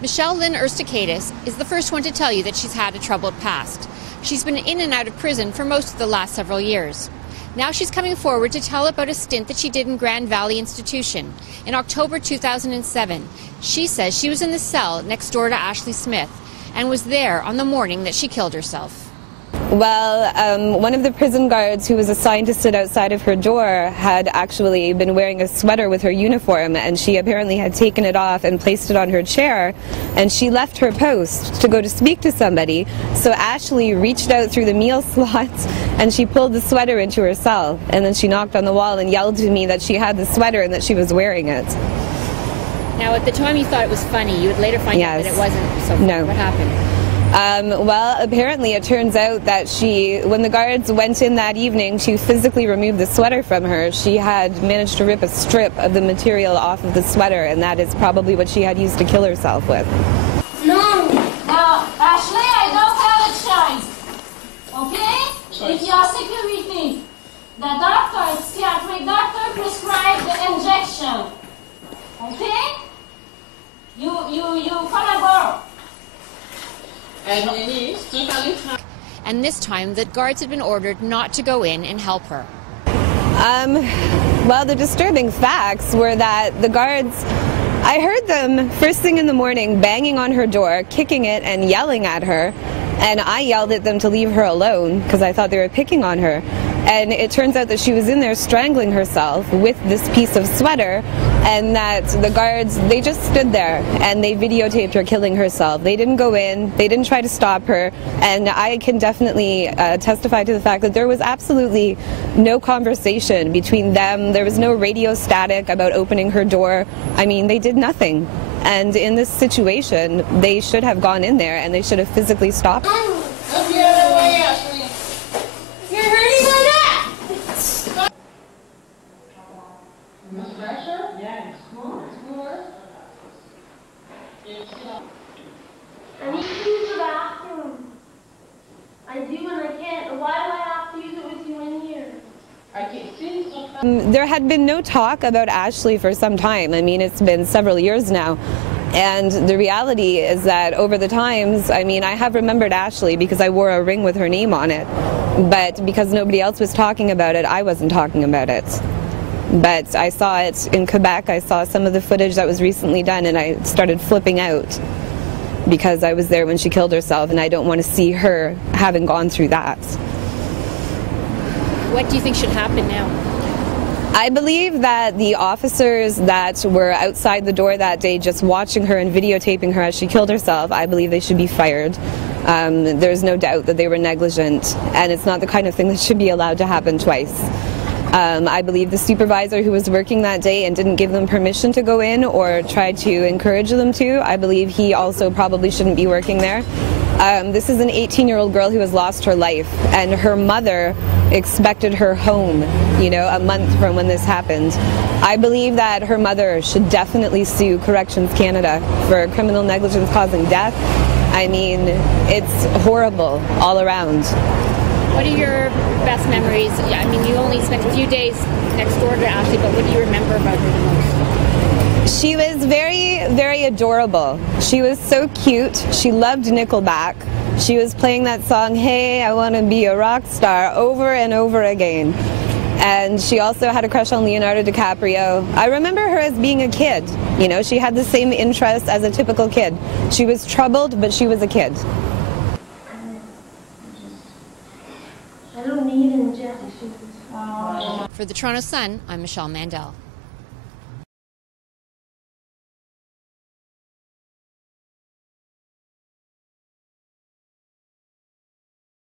Michelle-Lynn Erstikaits is the first one to tell you that she's had a troubled past. She's been in and out of prison for most of the last several years. Now she's coming forward to tell about a stint that she did in Grand Valley Institution in October 2007. She says she was in the cell next door to Ashley Smith and was there on the morning that she killed herself. Well, one of the prison guards who was assigned to sit outside of her door had actually been wearing a sweater with her uniform, and she apparently had taken it off and placed it on her chair, and she left her post to go to speak to somebody. So Ashley reached out through the meal slots and she pulled the sweater into her cell, and then she knocked on the wall and yelled to me that she had the sweater and that she was wearing it. Now, at the time you thought it was funny. You would later find out that it wasn't so funny. No. What happened? Well, apparently it turns out that when the guards went in that evening to physically remove the sweater from her, she had managed to rip a strip of the material off of the sweater, and that is probably what she had used to kill herself with. No, Ashley, I don't have a choice. Okay? It's your security. The doctor, psychiatric doctor, prescribed the injection. Okay? You collaborate. And this time the guards had been ordered not to go in and help her. Well, the disturbing facts were that the guards, I heard them first thing in the morning banging on her door, kicking it and yelling at her, and I yelled at them to leave her alone because I thought they were picking on her. And it turns out that she was in there strangling herself with this piece of sweater, and that the guards, they just stood there and they videotaped her killing herself. They didn't go in, they didn't try to stop her, and I can definitely testify to the fact that there was absolutely no conversation between them. There was no radio static about opening her door. I mean, they did nothing. And in this situation, they should have gone in there and they should have physically stopped her. You're hurting my neck! Yes. I need to use the bathroom. I do and I can't. Why do I have to use it with you in here? There had been no talk about Ashley for some time. I mean, it's been several years now. And the reality is that over the times, I mean, I have remembered Ashley because I wore a ring with her name on it. But because nobody else was talking about it, I wasn't talking about it. But I saw it in Quebec. I saw some of the footage that was recently done, and I started flipping out because I was there when she killed herself, and I don't want to see her having gone through that. What do you think should happen now? I believe that the officers that were outside the door that day just watching her and videotaping her as she killed herself, I believe they should be fired. There's no doubt that they were negligent, and it's not the kind of thing that should be allowed to happen twice. I believe the supervisor who was working that day and didn't give them permission to go in or try to encourage them to, I believe he also probably shouldn't be working there. This is an 18-year-old girl who has lost her life, and her mother expected her home, you know, a month from when this happened. I believe that her mother should definitely sue Corrections Canada for criminal negligence causing death. I mean, it's horrible all around. What are your best memories? I mean, you only spent a few days next door to Ashley, but what do you remember about her the most? She was very, very adorable. She was so cute. She loved Nickelback. She was playing that song, "Hey, I Want to Be a Rock Star," over and over again. And she also had a crush on Leonardo DiCaprio. I remember her as being a kid. You know, she had the same interests as a typical kid. She was troubled, but she was a kid. I don't need injections. For the Toronto Sun, I'm Michele Mandel.